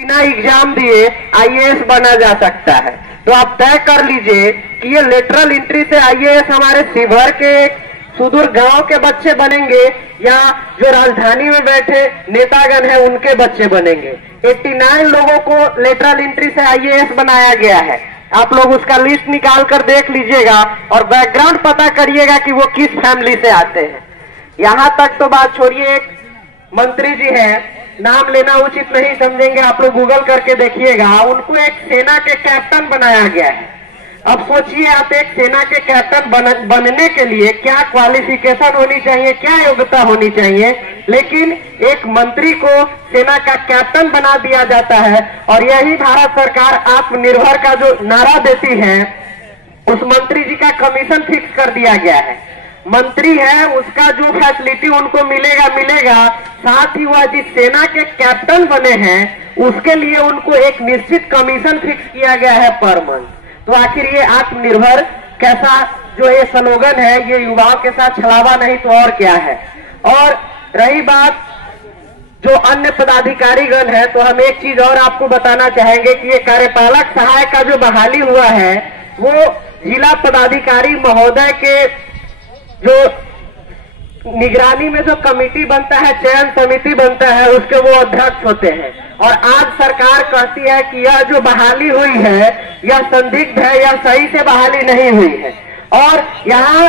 बिना एग्जाम दिए आईएएस बना जा सकता है। तो आप तय कर लीजिए कि ये लेटरल एंट्री से आईएएस हमारे शिवहर के सुदूर गांव के बच्चे बनेंगे या जो राजधानी में बैठे नेतागण हैं उनके बच्चे बनेंगे। 89 लोगों को लेटरल एंट्री से आईएएस बनाया गया है। आप लोग उसका लिस्ट निकाल कर देख लीजिएगा और बैकग्राउंड पता करिएगा कि वो किस फैमिली से आते हैं। यहां तक तो बात छोड़िए, एक मंत्री जी हैं, नाम लेना उचित नहीं समझेंगे, आप लोग गूगल करके देखिएगा, उनको एक सेना के कैप्टन बनाया गया है। अब सोचिए आप एक सेना के कैप्टन बनने के लिए क्या क्वालिफिकेशन होनी चाहिए, क्या योग्यता होनी चाहिए, लेकिन एक मंत्री को सेना का कैप्टन बना दिया जाता है। और यही भारत सरकार आत्मनिर्भर का जो नारा देती है, उस मंत्री जी का कमीशन फिक्स कर दिया गया है। मंत्री है, उसका जो फैसिलिटी उनको मिलेगा, साथ ही वह जिस सेना के कैप्टन बने हैं उसके लिए उनको एक निश्चित कमीशन फिक्स किया गया है पर मंथ। तो आखिर ये आत्मनिर्भर कैसा जो ये स्लोगन है, ये युवाओं के साथ छलावा नहीं तो और क्या है। और रही बात जो अन्य पदाधिकारीगण है, तो हम एक चीज और आपको बताना चाहेंगे कि ये कार्यपालक सहायक का जो बहाली हुआ है वो जिला पदाधिकारी महोदय के जो निगरानी में जो कमेटी बनता है, चयन समिति बनता है, उसके वो अध्यक्ष होते हैं। और आज सरकार कहती है कि यह जो बहाली हुई है यह संदिग्ध है, यह सही से बहाली नहीं हुई है। और यहाँ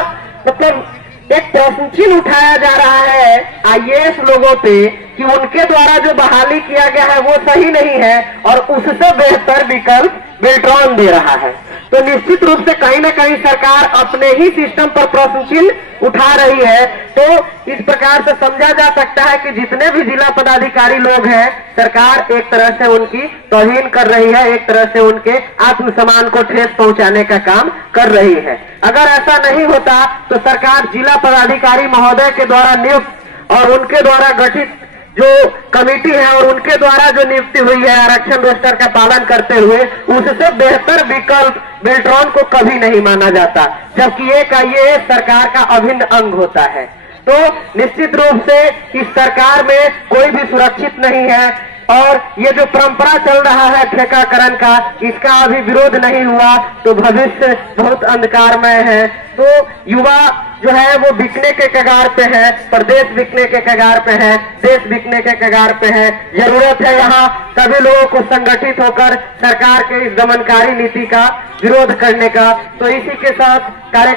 मतलब एक प्रश्न चिन्ह उठाया जा रहा है आईएएस लोगों पे कि उनके द्वारा जो बहाली किया गया है वो सही नहीं है और उससे बेहतर विकल्प बेल्ट्रॉन दे रहा है। तो निश्चित रूप से कहीं न कहीं सरकार अपने ही सिस्टम पर प्रश्न चिन्ह उठा रही है। तो इस प्रकार से समझा जा सकता है कि जितने भी जिला पदाधिकारी लोग हैं, सरकार एक तरह से उनकी तौहीन कर रही है, एक तरह से उनके आत्मसम्मान को ठेस पहुंचाने का काम कर रही है। अगर ऐसा नहीं होता तो सरकार जिला पदाधिकारी महोदय के द्वारा नियुक्त और उनके द्वारा गठित जो कमेटी है और उनके द्वारा जो नियुक्ति हुई है आरक्षण रोस्टर का पालन करते हुए, उससे बेहतर विकल्प बेल्ट्रॉन को कभी नहीं माना जाता, जबकि एक आईएएस सरकार का अभिन्न अंग होता है। तो निश्चित रूप से इस सरकार में कोई भी सुरक्षित नहीं है और ये जो परंपरा चल रहा है ठेकाकरण का, इसका अभी विरोध नहीं हुआ तो भविष्य बहुत अंधकारमय है। तो युवा जो है वो बिकने के कगार पे है, प्रदेश बिकने के कगार पे है, देश बिकने के कगार पे है। जरूरत है यहाँ सभी लोगों को संगठित होकर सरकार के इस दमनकारी नीति का विरोध करने का। तो इसी के साथ कार्य